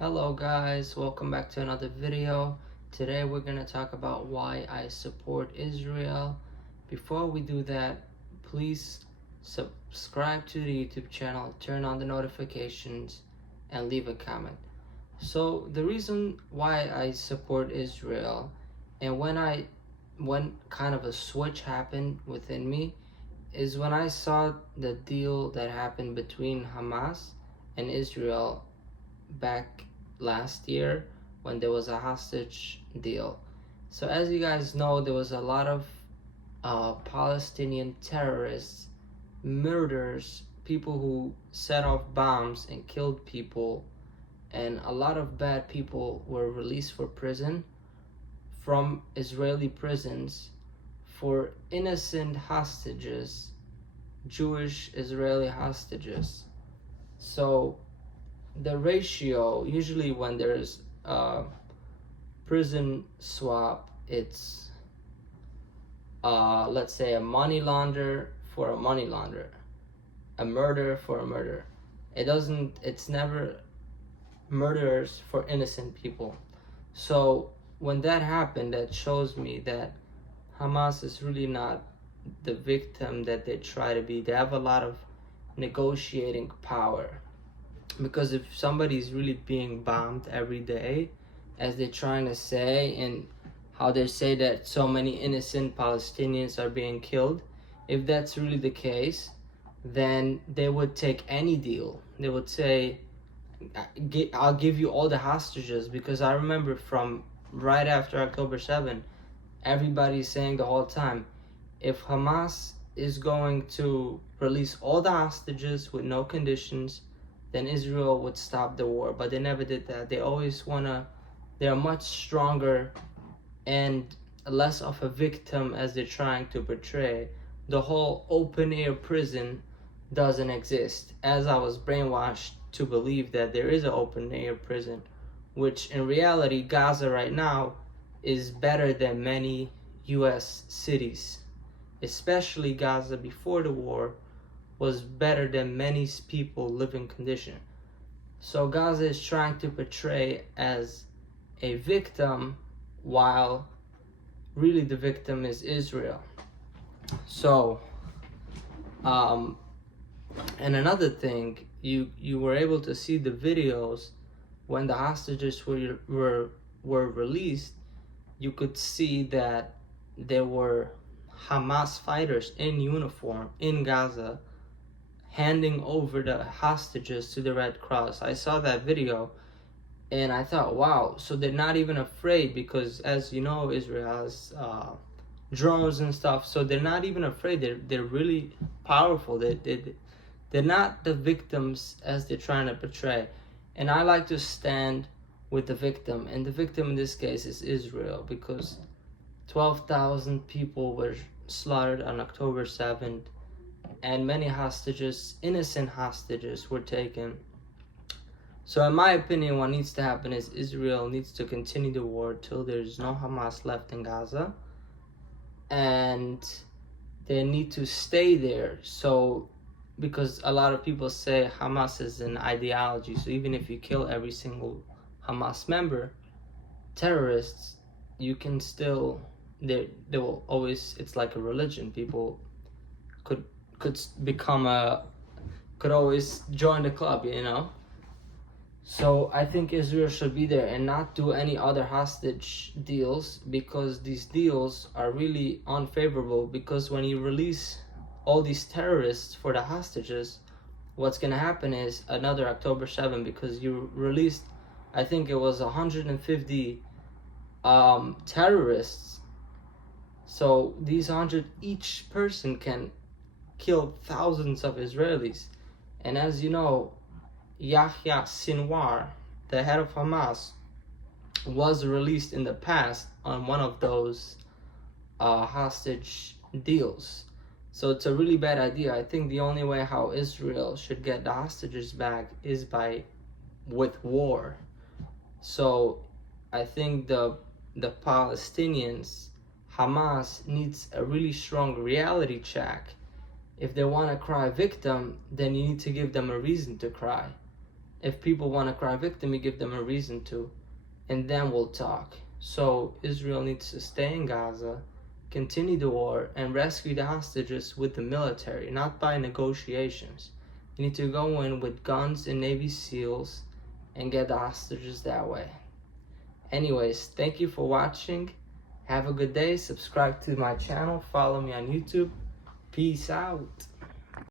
Hello guys, welcome back to another video. Today we're going to talk about why I support Israel. Before we do that, please subscribe to the YouTube channel, turn on the notifications, and leave a comment. So the reason why I support Israel, and when kind of a switch happened within me, is when I saw the deal that happened between Hamas and Israel back last year when there was a hostage deal. So as you guys know, there was a lot of Palestinian terrorists, murderers, people who set off bombs and killed people, and a lot of bad people were released for prison from Israeli prisons for innocent hostages, Jewish Israeli hostages. So the ratio, usually when there's a prison swap, it's let's say a money launderer for a money launderer, a murderer for a murderer. It's never murderers for innocent people. So when that happened, that shows me that Hamas is really not the victim that they try to be. They have a lot of negotiating power, because if somebody's really being bombed every day, as they're trying to say, and how they say that so many innocent Palestinians are being killed, if that's really the case, then they would take any deal. They would say, I'll give you all the hostages, because I remember from right after October 7, everybody's saying the whole time, if Hamas is going to release all the hostages with no conditions, then Israel would stop the war. But they never did that. They always they're much stronger and less of a victim as they're trying to portray. The whole open air prison doesn't exist, as I was brainwashed to believe that there is an open air prison, which in reality, Gaza right now is better than many US cities, especially Gaza before the war was better than many people living condition. So Gaza is trying to portray as a victim, while really the victim is Israel. So and another thing, you were able to see the videos when the hostages were released. You could see that there were Hamas fighters in uniform in Gaza handing over the hostages to the Red Cross. I saw that video and I thought, wow, so they're not even afraid, because as you know, Israel has drones and stuff, so they're not even afraid. They're really powerful. They're not the victims as they're trying to portray. And I like to stand with the victim, and the victim in this case is Israel, because 12,000 people were slaughtered on October 7th, and many hostages, innocent hostages, were taken. So in my opinion, what needs to happen is Israel needs to continue the war till there's no Hamas left in Gaza, and they need to stay there. So because a lot of people say Hamas is an ideology, so even if you kill every single Hamas member, terrorists, you can still, they will always, it's like a religion. People could always join the club, you know. So I think Israel should be there and not do any other hostage deals, because these deals are really unfavorable. Because when you release all these terrorists for the hostages, what's going to happen is another October 7, because you released, I think it was 150 terrorists. So these 100, each person can kill thousands of Israelis. And as you know, Yahya Sinwar, the head of Hamas, was released in the past on one of those hostage deals. So it's a really bad idea. I think the only way how Israel should get the hostages back is with war. So I think the Palestinians, Hamas, needs a really strong reality check. If they want to cry victim, then you need to give them a reason to cry. If people want to cry victim, you give them a reason to, and then we'll talk. So Israel needs to stay in Gaza, continue the war, and rescue the hostages with the military, not by negotiations. You need to go in with guns and Navy SEALs and get the hostages that way. Anyways, thank you for watching. Have a good day. Subscribe to my channel. Follow me on YouTube. Peace out.